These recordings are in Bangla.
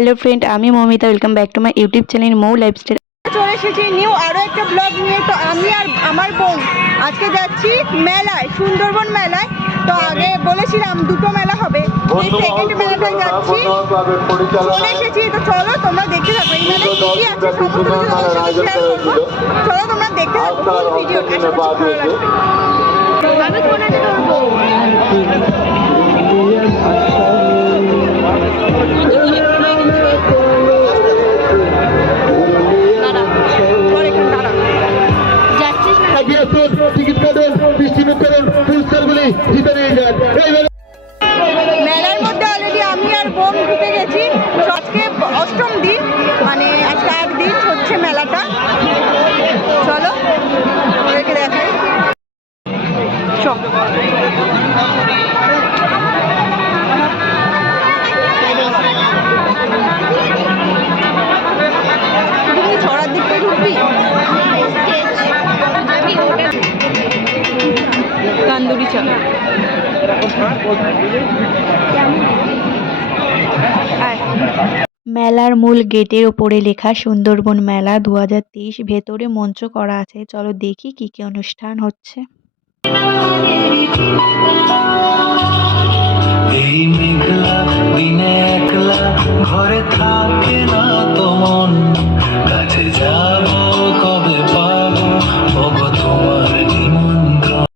হ্যালো ফ্রেন্ড, আমি Moumita. Welcome back to my YouTube channel Mou lifestyle. চলে এসেছি নিউ আরো একটা ব্লগ নিয়ে। তো আমি আর আমার বোন আজকে যাচ্ছি মেলায়, সুন্দরবন মেলায়। তো আগে বলেছিলাম দুটো মেলা হবে, এই সেকেন্ড মেলাটায় যাচ্ছি, চলে এসেছি। তো চলো তোমরা দেখতে থাকো এই মেলায় কি কি আছে, সমস্ত কিছু তোমাদের সাথে শেয়ার করবো। চলো তোমরা দেখতে থাকো ফুল ভিডিও, আশা করছি ভালো লাগবে। আমি ফোনে ধরবো। মেলার মধ্যে অলরেডি আমি আর বোন ঢুকে গেছি। আজকে অষ্টম দিন, মানে আজকে 8 দিন হচ্ছে মেলাটা। চলো ওদেরকে দেখাই। তুমি ছড়ার দিকটা ঢুকবি, তান্দুরি চা। মেলার মূল গেটের ওপরে লেখা সুন্দরবন মেলা 2023। ভেতরে মঞ্চ করা আছে, চলো দেখি কি কি অনুষ্ঠান হচ্ছে। এই মেঘলা দিনে একলা ঘরে থাকে না তো মন, কাছে যাব কবে পাবো ওগো তোমার নিমন্ত্রণ।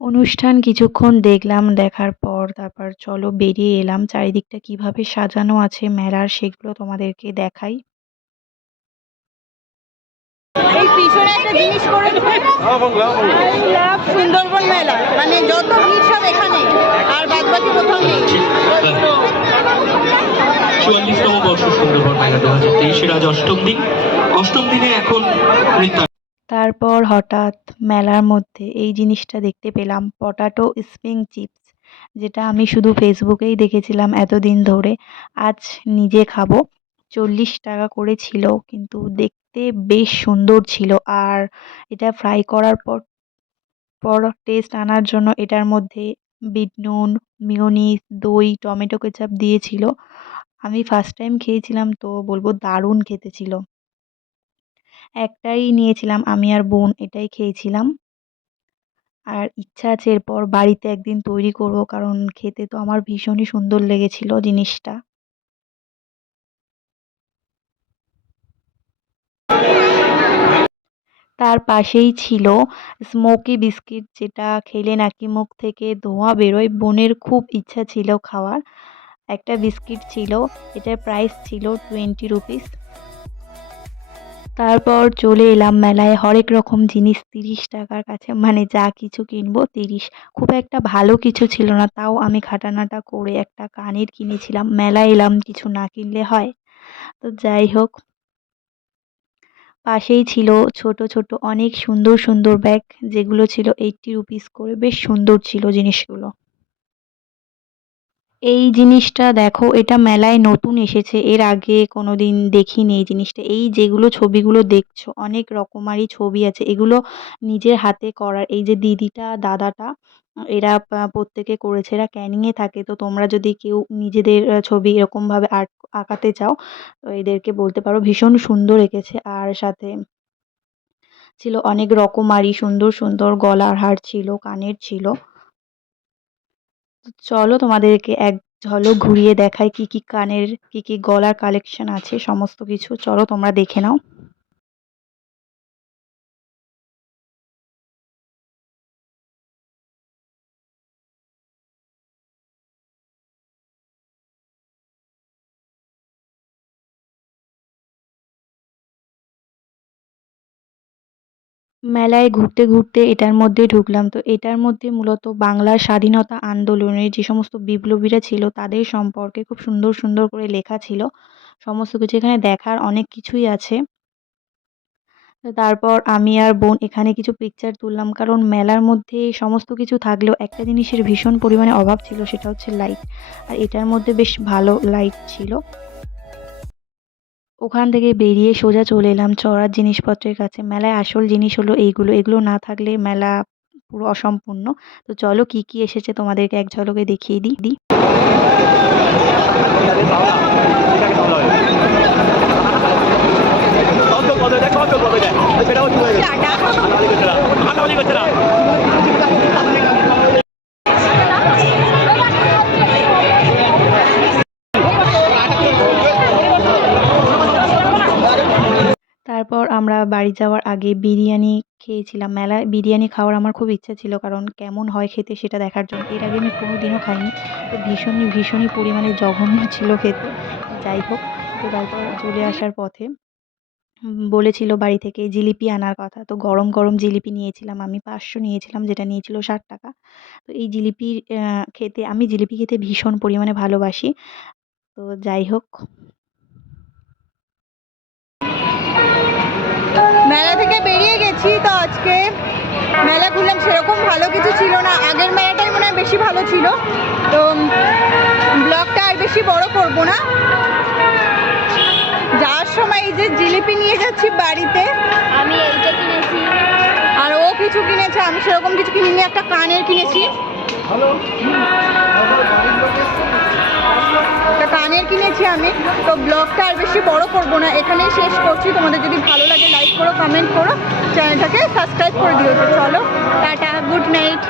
অনুষ্ঠান কিছুক্ষণ দেখলাম, দেখার পর তারপর চলো বেরিয়ে এলাম। চারিদিকটা কিভাবে সাজানো আছে মেলার, সেগুলো তোমাদেরকে দেখাই। এই পিছনে একটা জিনিস করেছে, আই লাভ সুন্দরবন মেলা, মানে যত ভিড় সব এখানে, আর বাদ বাকি কোথাও নেই। 44তম বর্ষ সুন্দরবন মেলা 2023 আজ অষ্টম দিনে এখন তারপর হঠাৎ মেলার মধ্যে এই জিনিসটা দেখতে পেলাম, পটাটো স্প্রিং চিপস, যেটা আমি শুধু ফেসবুকেই দেখেছিলাম এতদিন ধরে। আজ নিজে খাবো। 40 টাকা করে ছিল, কিন্তু দেখতে বেশ সুন্দর ছিল। আর এটা ফ্রাই করার পর পর টেস্ট আনার জন্য এটার মধ্যে বিট নুন, মিওনিজ, দই, টমেটো কেচাপ দিয়েছিল। আমি ফার্স্ট টাইম খেয়েছিলাম, তো বলবো দারুণ খেতে ছিল। একটাই নিয়েছিলাম আমি আর বোন, এটাই খেয়েছিলাম। আর ইচ্ছা আছে এরপর বাড়িতে একদিন তৈরি করব, কারণ খেতে তো আমার ভীষণই সুন্দর লেগেছিল জিনিসটা। তার পাশেই ছিল স্মোকি বিস্কিট, যেটা খেলে নাকি মুখ থেকে ধোঁয়া বেরোয়। বোনের খুব ইচ্ছা ছিল খাওয়ার। একটা বিস্কিট ছিল, এটার প্রাইস ছিল 20 রুপিস। তারপর চলে এলাম মেলায়। হরেক রকম জিনিস 30 টাকার কাছে, মানে যা কিছু কিনবো 30। খুব একটা ভালো কিছু ছিল না, তাও আমি খাটানাটা করে একটা কানের কিনেছিলাম। মেলায় এলাম, কিছু না কিনলে হয়। তো যাই হোক, পাশেই ছিল ছোট ছোট অনেক সুন্দর সুন্দর ব্যাগ, যেগুলো ছিল 80 রুপিস করে। বেশ সুন্দর ছিল জিনিসগুলো। এই জিনিসটা দেখো, এটা মেলায় নতুন এসেছে, এর আগে কোনোদিন দেখিনি এই জিনিসটা। এই যেগুলো ছবিগুলো দেখছো, অনেক রকমারি ছবি আছে, এগুলো নিজের হাতে করার। এই যে দিদিটা দাদাটা, এরা প্রত্যেকে করেছে। এরা ক্যানিংয়ে থাকে। তো তোমরা যদি কেউ নিজেদের ছবি এরকমভাবে আর্ট আঁকাতে চাও, তো এদেরকে বলতে পারো, ভীষণ সুন্দর এঁকেছে। আর সাথে ছিল অনেক রকমারি সুন্দর সুন্দর গলার হার ছিল, কানের ছিল। চলো তোমাদেরকে এক ঝলক ঘুরিয়ে দেখাই কি কি কানের, কি কি গলার কালেকশন আছে, সমস্ত কিছু চলো তোমরা দেখে নাও। মেলায় ঘুরতে ঘুরতে এটার মধ্যে ঢুকলাম। তো এটার মধ্যে মূলত বাংলার স্বাধীনতা আন্দোলনের যে সমস্ত বিপ্লবীরা ছিল তাদের সম্পর্কে খুব সুন্দর সুন্দর করে লেখা ছিল। সমস্ত কিছু এখানে দেখার অনেক কিছুই আছে। তো তারপর আমি আর বোন এখানে কিছু পিকচার তুললাম, কারণ মেলার মধ্যে সমস্ত কিছু থাকলেও একটা জিনিসের ভীষণ পরিমাণে অভাব ছিল, সেটা হচ্ছে লাইট। আর এটার মধ্যে বেশ ভালো লাইট ছিল। ওখান থেকে বেরিয়ে সোজা চলে এলাম চড়ার জিনিসপত্রের কাছে। মেলায় আসল জিনিস হলো এইগুলো, এগুলো না থাকলে মেলা পুরো অসম্পূর্ণ। তো চলো কি কি এসেছে তোমাদেরকে এক ঝলকে দেখিয়ে দিই। তারপর আমরা বাড়ি যাওয়ার আগে বিরিয়ানি খেয়েছিলাম। মেলায় বিরিয়ানি খাওয়ার আমার খুব ইচ্ছা ছিল, কারণ কেমন হয় খেতে সেটা দেখার জন্য। এর আগে আমি কোনোদিনও খাইনি। তো ভীষণই পরিমাণে জঘন্য ছিল খেতে। যাই হোক, তো তারপর চলে আসার পথে বলেছিল বাড়ি থেকে জিলিপি আনার কথা। তো গরম গরম জিলিপি নিয়েছিলাম আমি, 500 নিয়েছিলাম, যেটা নিয়েছিল 60 টাকা। তো এই জিলিপির খেতে, আমি জিলিপি খেতে ভীষণ পরিমাণে ভালোবাসি। তো যাই হোক, মেলা থেকে বেরিয়ে গেছি। তো আজকে মেলা ঘুরলাম, সেরকম ভালো কিছু ছিল না। আগের মেলাটাই মনে হয় বেশি ভালো ছিল। তো ব্লগটা আর বেশি বড় করব না। যাওয়ার সময় এই যে জিলিপি নিয়ে যাচ্ছি বাড়িতে, আমি এইটা কিনেছি। আর ও কিছু কিনেছে, আমি সেরকম কিছু কিনিনি। একটা কানের কিনেছি, একটা কানের কিনেছি আমি। তো ব্লগটা আর বেশি বড় করব না, এখানেই শেষ করছি। তোমাদের যদি ভালো লাগে লাইক করো, কমেন্ট করো, চ্যানেলটাকে সাবস্ক্রাইব করে দিও। তো চলো, টাটা, গুড নাইট।